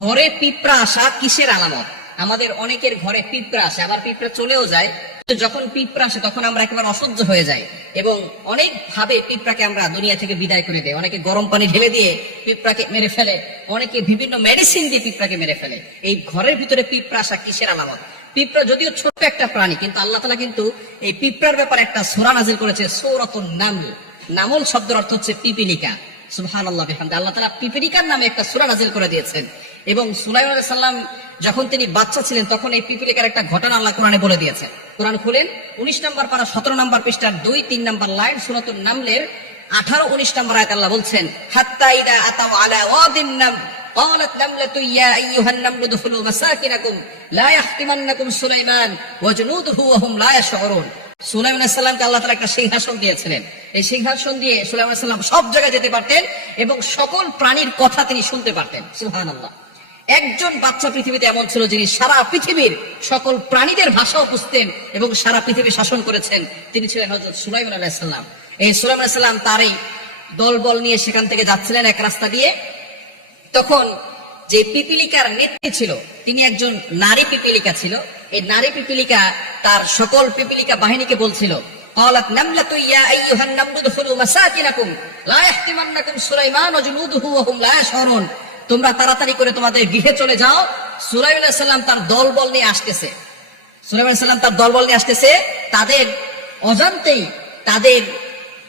ঘরে পিঁপড়া আসা কিসের আলামত? আমাদের অনেকের ঘরে পিঁপড়া আসে, আবার পিঁপড়া চলেও যায়। যখন পিঁপড়া আসে তখন আমরা একেবারে অসহ্য হয়ে যাই এবং অনেক ভাবে পিঁপড়াকে আমরা দুনিয়া থেকে বিদায় করে দেয়। অনেকে গরম পানি ঢেলে দিয়ে পিঁপড়াকে মেরে ফেলে, অনেকে বিভিন্ন মেডিসিন দিয়ে পিঁপড়াকে মেরে ফেলে। এই ঘরের ভিতরে পিঁপড়া আসা কিসের আলামত? পিঁপড়া যদিও ছোট একটা প্রাণী, কিন্তু আল্লাহ তাআলা কিন্তু এই পিঁপড়ার ব্যাপারে একটা সূরা নাযিল করেছে, সূরাতুন নামল। নামল শব্দের অর্থ হচ্ছে পিপিলিকা। সুবহানাল্লাহ বিহামদি। আল্লাহ তাআলা পিপিলিকার নামে একটা সূরা নাযিল করে দিয়েছেন। এবং সুলাইমান আলাইহিস সালাম যখন তিনি বাচ্চা ছিলেন তখন এই পিপিলিকার একটা ঘটনা আল্লাহ কোরআনে বলে দিয়েছেন। কোরআন খুলেন 19 নম্বর পারা 17 নম্বর পৃষ্ঠার 2-3 নম্বর লাইন, সূরাতুন নামলের 18-19 নম্বর আয়াত আল্লাহ বলছেন, হাত্তা ইদা আতাউ আলা ওয়াদিন নাম قالت نملة يا أيها النمل ادخلوا مساكنكم لا يحطمنكم سليمان وجنوده وهم لا يشعرون। সুলাইমান আলাইহিস সালামকে আল্লাহ তাআলা একটা সিংহাসন দিয়েছিলেন। এই সিংহাসন দিয়ে সুলাইমান আলাইহিস সালাম সব জায়গায় যেতে পারতেন এবং সকল প্রাণীর কথা তিনি শুনতে পারতেন। সুবহানাল্লাহ। একজন বাচ্চা পৃথিবীতে এমন ছিল যিনি সারা পৃথিবীর সকল প্রাণীদের ভাষাও বুঝতেন এবং সারা পৃথিবী শাসন করেছেন। তিনি ছিলেন হযরত সুলাইমান আলাইহিস সালাম। এই সুলাইমান আলাইহিস সালাম তার এই দলবল নিয়ে সেখান থেকে যাচ্ছিলেন এক রাস্তা দিয়ে। তখন যে পিপিলিকার নেত্রী ছিল তিনি একজন নারী পিপিলিকা ছিল। এই নারী পিপিলিকা তার সকল পিপিলিকা বাহিনীকে বলছিল, قالت نملة يا أيها النمل ادخلوا مساكنكم لا يحطمنكم سليمان وجنوده وهم لا يشعرون। তোমরা তাড়াতাড়ি করে তোমাদের গৃহে চলে যাও, সুলাইমান আলাইহিস সালাম তার দলবল নিয়ে আসতেছে। সুলাইমান আলাইহিস সালাম তার দলবল নিয়ে আসতেছে, তাদের অজান্তেই তাদের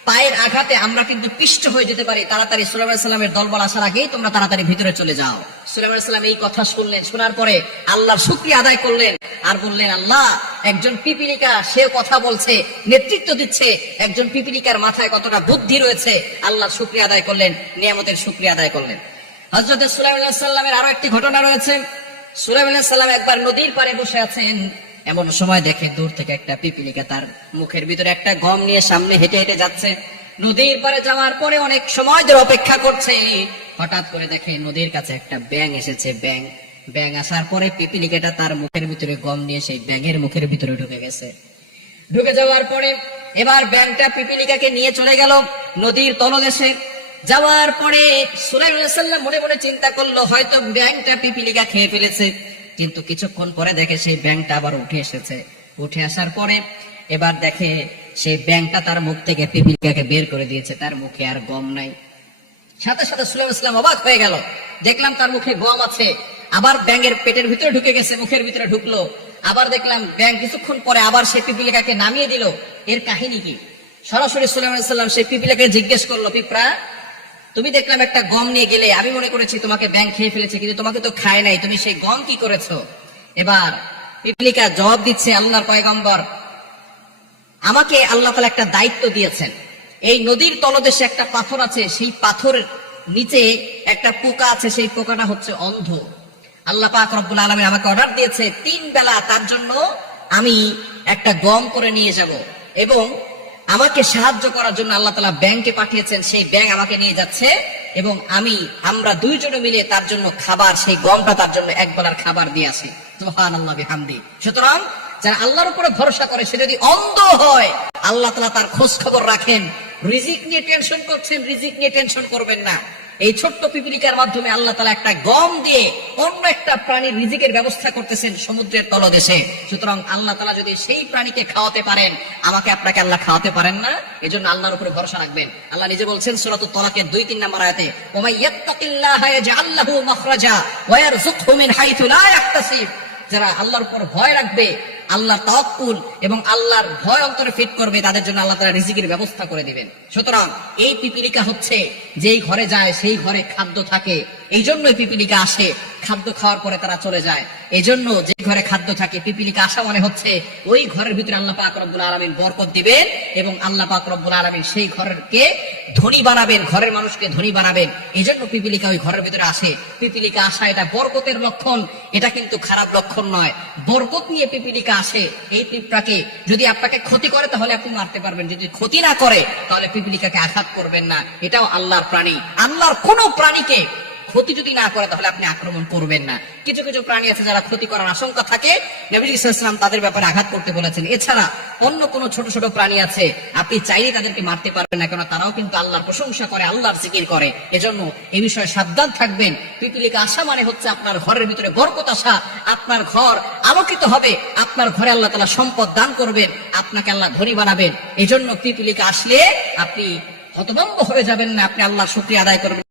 পায়ের আঘাতে আমরা কিন্তু পিষ্ট হয়ে যেতে পারি। তাড়াতাড়ি সুলাইমান আলাইহিস সালামের দলবল আসার আগেই তোমরা তাড়াতাড়ি ভিতরে চলে যাও। সুলাইমান আলাইহিস সালাম এই কথা শুনলেন, শোনার পরে আল্লাহর শুকরিয়া আদায় করলেন আর বললেন, আল্লাহ, একজন পিপিলিকা সে কথা বলছে, নেতৃত্ব দিচ্ছে, একজন পিপিলিকার মাথায় কতটা বুদ্ধি রয়েছে। আল্লাহর শুকরিয়া আদায় করলেন, নিয়ামতের শুকরিয়া আদায় করলেন। হযরত সুলাইমান আলাইহিস সালামের আরো একটি ঘটনা রয়েছে। সুলাইমান আলাইহিস সালাম একবার নদীর পাড়ে বসে আছেন, এমন সময় দেখে দূর থেকে একটা পিপিলিকা তার মুখের ভিতরে একটা গম নিয়ে সামনে হেঁটে হেঁটে যাচ্ছে। নদীর পাড়ে যাওয়ার পরে অনেক সময় ধরে অপেক্ষা করছে, হঠাৎ করে দেখে নদীর কাছে একটা ব্যাঙ এসেছে। ব্যাঙ আসার পরে পিপিলিকাটা তার মুখের ভিতরে গম নিয়ে সেই ব্যাঙের মুখের ভিতরে ঢুকে গেছে। ঢুকে যাওয়ার পরে এবার ব্যাঙটা পিপিলিকাকে নিয়ে চলে গেল নদীর তলদেশে। যাওয়ার পরে সুলাইমান আলাইহিস সালাম মনে মনে চিন্তা করলো, হয়তো ব্যাঙটা পিপিলিকা খেয়ে ফেলেছে। কিন্তু কিছুক্ষণ পরে দেখে সেই ব্যাঙটা আবার উঠে এসেছে। উঠে আসার পরে এবার দেখে সেই ব্যাঙটা তার মুখ থেকে পিপিলিকাকে বের করে দিয়েছে, তার মুখে আর গম নাই। সাথে সাথে সুলাইমান আলাইহিস সালাম অবাক হয়ে গেল, দেখলাম তার মুখে গম আছে। আবার ব্যাঙের পেটের ভিতরে ঢুকে গেছে, মুখের ভিতরে ঢুকলো। আবার দেখলাম ব্যাঙ কিছুক্ষণ পরে আবার সেই পিপিলিকাকে নামিয়ে দিল। এর কাহিনী কি? সরাসরি সুলাইমান আলাইহিস সালাম সেই পিপিলিকাকে জিজ্ঞেস করলো, পিঁপড়া, তুমি দেখলাম একটা গম নিয়ে গেলে, আমি মনে করেছি তোমাকে ব্যাঙ খেয়ে ফেলেছে, কিন্তু তোমাকে তো খায় নাই, তুমি সেই গম কি করেছো? এবার পিপিলিকা জবাব দিচ্ছে, আল্লাহর পয়গম্বর, আমাকে আল্লাহ তাআলা একটা দায়িত্ব দিয়েছেন। এই নদীর তলদেশে একটা পাথর আছে, সেই পাথরের নিচে একটা পোকা আছে, সেই পোকাটা হচ্ছে অন্ধ। আল্লাহ পাক রব্বুল আলামিন আমাকে অর্ডার দিয়েছে 3 বেলা তার জন্য আমি একটা গম করে নিয়ে যাব, এবং আমাকে সাহায্য করার জন্য আল্লাহ তাআলা ব্যাঙকে পাঠিয়েছেন। সেই ব্যাঙ আমাকে নিয়ে যাচ্ছে এবং আমরা দুইজনে মিলে তার জন্য খাবার, সেই গমটা তার জন্য এক বেলার খাবার দিয়ে আসি। সুবহানাল্লাহ বিহামদি। সুতরাং যারা আল্লাহর উপরে ভরসা করে, সে যদি অন্ধ হয়, আল্লাহ তাআলা তার খোঁজ খবর রাখেন। রিজিক নিয়ে টেনশন করছেন, রিজিক নিয়ে টেনশন করবেন না। এই ছোট্ট পিপিলিকার মাধ্যমে আল্লাহ তাআলা একটা গম দিয়ে অন্য একটা প্রাণীর রিজিকের ব্যবস্থা করতেছেন সমুদ্রের তলদেশে। সুতরাং আল্লাহ তাআলা যদি সেই প্রাণীকে খাওয়াতে পারেন, আমাকে আপনাকে আল্লাহ খাওয়াতে পারেন না? এজন্য আল্লাহর উপরে ভরসা রাখবেন। আল্লাহ নিজে বলছেন সূরাতুত তালাকের 2-3 নম্বর আয়াতে, ওয়া মান ইয়াত্তাকিল্লাহা ইয়াজআল লাহু মাখরাজা ওয়া ইয়ারযুকহু মিন হাইথু লা ইয়াহতাসিব। যারা আল্লাহর উপর ভয় রাখবে, আল্লাহর তাওয়াক্কুল এবং আল্লাহর ভয় অন্তরে ফিট করবে, তাদের জন্য আল্লাহ তাআলা রিজিকের ব্যবস্থা করে দিবেন। সুতরাং এই পিপিলিকা হচ্ছে যেই ঘরে যায় সেই ঘরে খাদ্য থাকে, এই জন্যই পিপিলিকা আসে। খাদ্য খাওয়ার পরে তারা চলে যায়। এই জন্য যে ঘরে খাদ্য থাকে, পিপিলিকা আসা মানে হচ্ছে ওই ঘরের ভিতরে আল্লাহ পাক রব্বুল আলামিন বরকত দিবেন এবং আল্লাহ পাক রব্বুল আলামিন সেই ঘরকে ধনী বানাবেন, ঘরের মানুষকে ধনী বানাবেন। এই জন্য পিপিলিকা ওই ঘরের ভিতরে আসে। পিপিলিকা আসা এটা বরকতের লক্ষণ, এটা কিন্তু খারাপ লক্ষণ নয়। বরকত নিয়ে পিপিলিকা আসে। এই পিঁপড়াকে যদি আপনাকে ক্ষতি করে তাহলে আপনি মারতে পারবেন, যদি ক্ষতি না করে তাহলে পিপিলিকাকে আঘাত করবেন না। এটাও আল্লাহর প্রাণী। আল্লাহর কোন প্রাণীকে ক্ষতি যদি না করে তাহলে আপনি আক্রমণ করবেন না। কিছু কিছু প্রাণী আছে যারা ক্ষতি করার আশঙ্কা থাকে, নবী সাল্লাল্লাহু আলাইহি ওয়াসাল্লাম তাদের ব্যাপারে আঘাত করতে বলেছেন। এছাড়া অন্য কোনো ছোট ছোট প্রাণী আছে, আপনি চাইলে তাদেরকে মারতে পারবেন না, কেন তারাও কিন্তু আল্লাহর প্রশংসা করে, আল্লাহর জিকির করে। এজন্য এই বিষয়ে সাবধান থাকবেন। পিপিলিকা আসা মানে হচ্ছে আপনার ঘরের ভিতরে বরকত আসা, আপনার ঘর আলোকিত হবে, আপনার ঘরে আল্লাহ তাআলা সম্পদ দান করবেন, আপনাকে আল্লাহ ধনী বানাবেন। এজন্য পিপিলিকা আসলে আপনি হতভম্ব হয়ে যাবেন না, আপনি আল্লাহর শুকরিয়া আদায় করবেন।